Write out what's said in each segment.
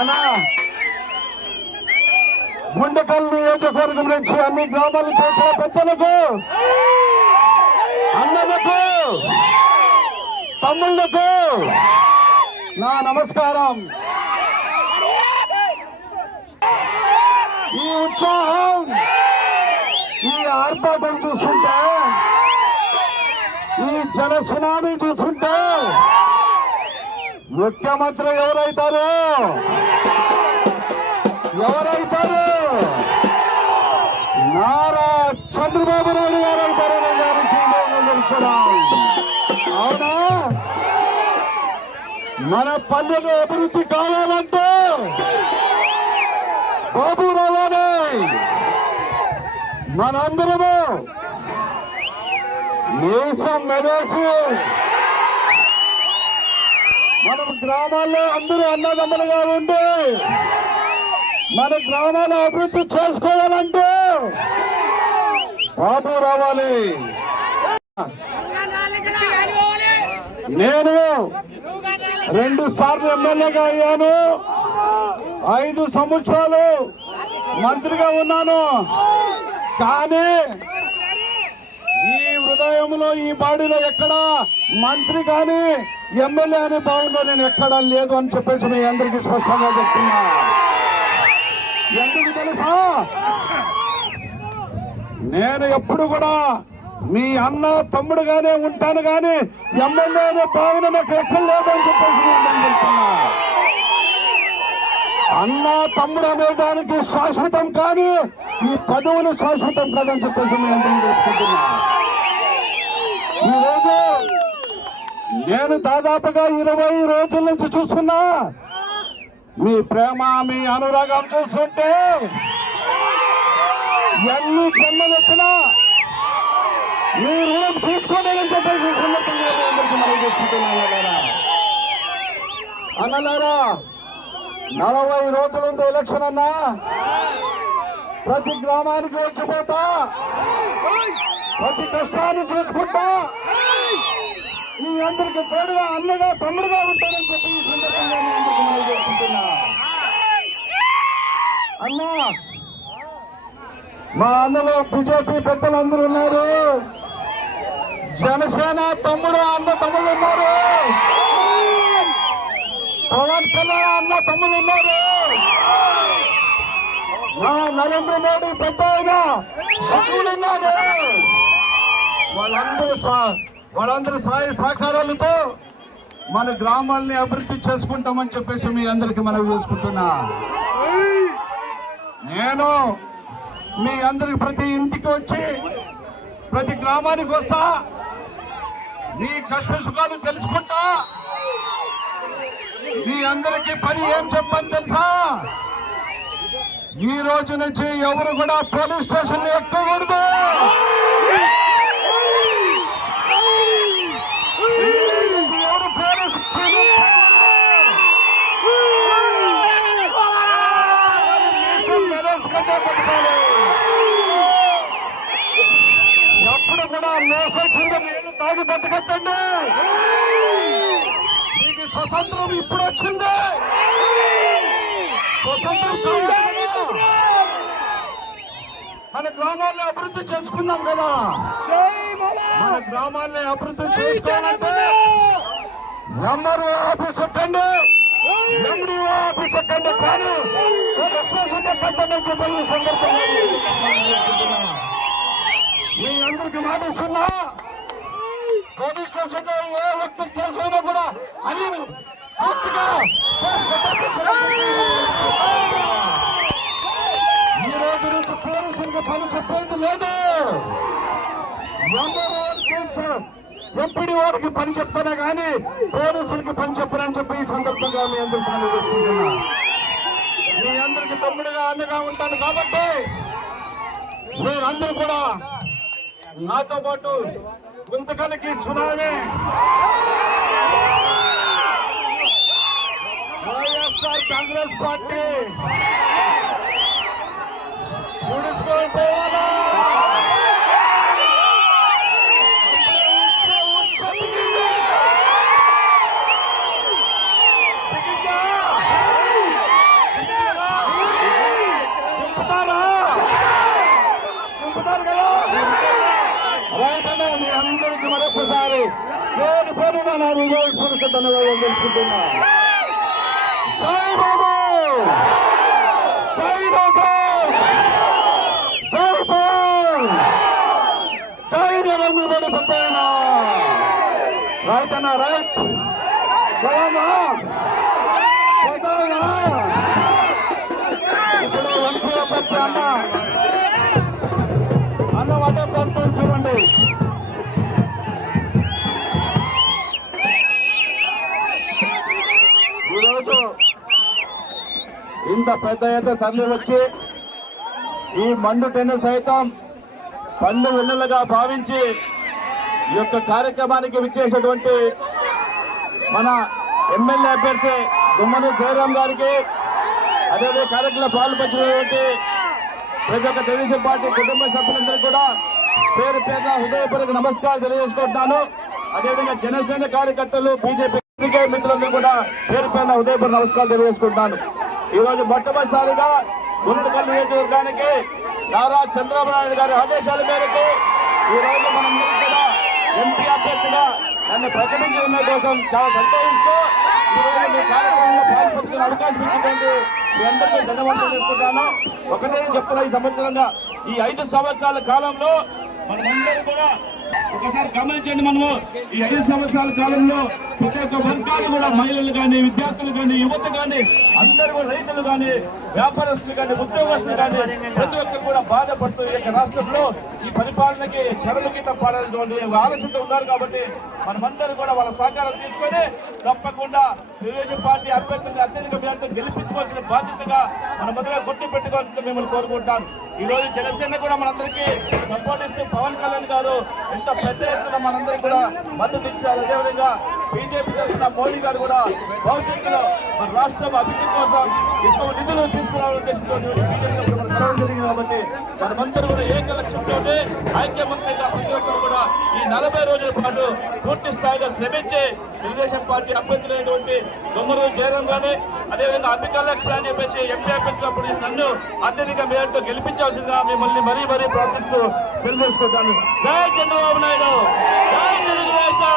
అనా. గుండెకల్ నియోజకవర్గం నుంచి అన్ని గ్రామాలు చేసిన పెద్దలకు అన్నలకు తమ్ముళ్ళకు నా నమస్కారం. ఈ ఉత్సాహం ఈ ఆర్భాటం చూస్తుంటే ఈ జల సునామీ చూస్తుంటే ముఖ్యమంత్రి ఎవరైతారు? ఎవరైతారు? నారా చంద్రబాబు నాయుడు గారు అవుతారని గారికి అవునా? మన పల్లెలు అభివృద్ధి కావాలంటే బాబు రావాలి. మనందరము దేశం మెదేసి మన గ్రామాల్లో అందరూ అన్నదమ్ములుగా ఉండి మన గ్రామాలు అభివృద్ధి చేసుకోవాలంటే బాబు రావాలి. నేను రెండు సార్లు ఎమ్మెల్యేగా అయ్యాను. ఐదు సంవత్సరాలు మంత్రిగా ఉన్నాను. కానీ ఈ హృదయంలో ఈ బాడీలో ఎక్కడ మంత్రి కానీ ఎమ్మెల్యే అనే భావంలో నేను ఎక్కడా లేదు అని చెప్పేసి మీ అందరికీ స్పష్టంగా చెప్తున్నా. ఎందుకు తెలుసా? నేను ఎప్పుడు కూడా మీ అన్న తమ్ముడుగానే ఉంటాను కానీ ఎమ్మెల్యే అనే భావన నాకు ఎక్కడ లేదని చెప్పేసి చెప్తున్నా. అన్న తమ్ముడు అనేదానికి శాశ్వతం కానీ ఈ పదవులు శాశ్వతం కాదని చెప్పేసి మీ అందరికీ చెప్తున్నా. నేను దాదాపుగా ఇరవై రోజుల నుంచి చూస్తున్నా. మీ ప్రేమ మీ అనురాగం చూస్తుంటే ఎన్ని జన్మలు వచ్చినా మీ రుణం తీసుకోలేదని చెప్పేసి అన్నారా అన్నలారా. నలభై రోజులుంది ఎలక్షన్ అన్నా ప్రతి గ్రామానికి వచ్చిపోతా ప్రతి కష్టాన్ని చూసుకుంటా. మీ అందరికి తోడుగా అన్నగా తమ్ముడుగా ఉంటానని చెప్పి ఈ సందర్భంగా మీ అందరికీ మనం చెప్పుకుంటున్నా అన్నా మా అన్నలో బీజేపీ పెద్దలు అందరూ ఉన్నారు. జనసేన తమ్ముడు అన్న తమ్ముళ్ళు ఉన్నారు. పవన్ కళ్యాణ్ అన్న తమ్ముళ్ళు ఉన్నారు. మా నరేంద్ర మోడీ పెద్ద ఆయన శివుడు ఉన్నారు. వాళ్ళందరూ సా- వాళ్ళందరి సహాయ సహకారాలతో మన గ్రామాల్ని అభివృద్ధి చేసుకుంటామని చెప్పేసి మీ అందరికి మనం చేసుకుంటున్నా. నేను మీ అందరికి ప్రతి ఇంటికి వచ్చి ప్రతి గ్రామానికి వస్తా మీ కష్ట సుఖాలు తెలుసుకుంటా మీ అందరికీ పని ఏం చెప్పని తెలుసా? ఈ రోజు నుంచి ఎవరు కూడా పోలీస్ స్టేషన్ ఎక్కకూడదు. బతకద్దండి మీకు స్వతంత్రం ఇప్పుడు వచ్చింది. స్వతంత్రం మన గ్రామాల్లో అభివృద్ధి చేసుకున్నాం కదా. మన గ్రామాన్ని అభివృద్ధి చేసుకోవాలంటే నెంబర్ ఆఫీస్ పెట్టండి. ఎండిఓ ఆఫీస్ పెట్టండి కానీ పోలీస్ స్టేషన్ ఎక్కండి అని చెప్పి సందర్భంగా మీ అందరికి మాటిస్తున్నా. పోలీస్ స్టేషన్ ఏ కేసు అయినా కూడా అన్ని పూర్తిగా ఈ రోజు నుంచి పోలీసులకు పని చెప్పేది లేదు ఎంపీడీ వారికి పని కానీ పోలీసులకి పని చెప్పనని చెప్పి ఈ సందర్భంగా మీ అందరికి పని మీ అందరికి తమ్ముడుగా అండగా ఉంటాను కాబట్టి మీరందరూ కూడా నాతో పాటు గుంతకలకి సునామీ. వైఎస్ఆర్ కాంగ్రెస్ పార్టీ. మీ పోవాలా మరొకసారి నేను పేరున నా హృదయపూర్వక ధన్యవాదాలు తెలుసుకుంటున్నా జై బాబు! జై లోకేష్ జై పాల్! జై నరేంద్ర మోడీ పట్టాయన రైట్ అన్న రైట్ చదవనా ఇప్పుడు వంశీయ పట్టి అన్న. అన్న వాటే పంపుని చూడండి ఇంత పెద్ద ఎత్తున తరలి వచ్చి ఈ మండు టెన్ను సైతం పండు ఉన్నలుగా భావించి ఈ యొక్క కార్యక్రమానికి విచ్చేసినటువంటి మన ఎమ్మెల్యే అభ్యర్థి గుమ్మని జయరాం గారికి అదేవిధంగా కార్యక్రమంలో పాల్పంచినటువంటి ప్రతి ఒక్క తెలుగుదేశం పార్టీ కుటుంబ సభ్యులందరూ కూడా పేరు పేరున హృదయపూర్వక నమస్కారాలు తెలియజేసుకుంటున్నాను. అదేవిధంగా జనసేన కార్యకర్తలు బీజేపీ మిత్రులందరూ కూడా పేరు పేరున హృదయపూర్వక నమస్కారాలు తెలియజేసుకుంటున్నాను. ఈరోజు రోజు మొట్టమొదటిసారిగా గుంతకల్ నియోజకవర్గానికి నారా చంద్రబాబు నాయుడు గారి ఆదేశాల మేరకు ఈరోజు మనం మనందరం కూడా ఎంపీ అభ్యర్థిగా నన్ను ప్రకటించడం కోసం చాలా సంతోషిస్తూ ఈరోజు మీ కార్యక్రమంలో పాల్పంచుకునే అవకాశం ఇచ్చినటువంటి మీ అందరికీ ధన్యవాదాలు చేసుకుంటాను ఒకటే చెప్తున్నా ఈ సంవత్సరంగా ఈ ఐదు సంవత్సరాల కాలంలో మనమందరం కూడా ఒకసారి గమనించండి మనము ఈ ఐదు సంవత్సరాల కాలంలో ప్రతి ఒక్క వర్గాలు కూడా మహిళలు కానీ విద్యార్థులు కానీ యువత కానీ అందరూ కూడా రైతులు కానీ వ్యాపారస్తులు కానీ ఉద్యోగస్తులు కానీ ప్రతి ఒక్కరు కూడా బాధపడుతూ ఈ యొక్క రాష్ట్రంలో ఈ పరిపాలనకి చెరలు గీత పాడేటువంటి ఒక ఆలోచనతో ఉన్నారు కాబట్టి మనమందరూ కూడా వాళ్ళ సహకారం తీసుకొని తప్పకుండా తెలుగుదేశం పార్టీ అభ్యర్థులు అత్యధిక మేరకు గెలిపించుకోవాల్సిన బాధ్యతగా మన ముందుగా గుర్తు పెట్టుకోవాల్సింది మిమ్మల్ని కోరుకుంటాను. ఈ రోజు జనసేన కూడా మనందరికీ సపోర్ట్ ఇస్తూ పవన్ కళ్యాణ్ గారు ఎంత పెద్ద ఎత్తున మనందరికీ కూడా మద్దతు ఇచ్చారు. అదేవిధంగా బీజేపీ తరఫున మోడీ గారు కూడా భవిష్యత్తులో మన రాష్ట్రం అభివృద్ధి కోసం ఎక్కువ నిధులు తీసుకురావాలని ఉద్దేశంతో బీజేపీ జరిగింది కాబట్టి మనమందరూ కూడా ఏక లక్ష్యంతో ఐక్యమంత్రిగా ప్రతి ఒక్కరు ఈ నలభై రోజుల పాటు పూర్తి స్థాయిలో శ్రమించి తెలుగుదేశం పార్టీ అభ్యర్థులైనటువంటి దొమ్మరు జయరాం గాని అదేవిధంగా అంబికా ప్లాన్ చెప్పేసి ఎంపీ అభ్యర్థులప్పుడు నన్ను అత్యధిక మేరతో గెలిపించాల్సిందిగా మిమ్మల్ని మరీ మరీ ప్రార్థిస్తూ సెలవు జై చంద్రబాబు నాయుడు! జై తెలుగుదేశం!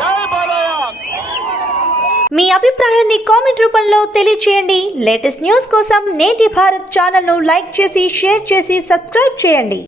జై బాలయ్య! మీ అభిప్రాయాన్ని కామెంట్ రూపంలో తెలియచేయండి. లేటెస్ట్ న్యూస్ కోసం నేటి భారత్ ఛానల్ను లైక్ చేసి షేర్ చేసి సబ్స్క్రైబ్ చేయండి.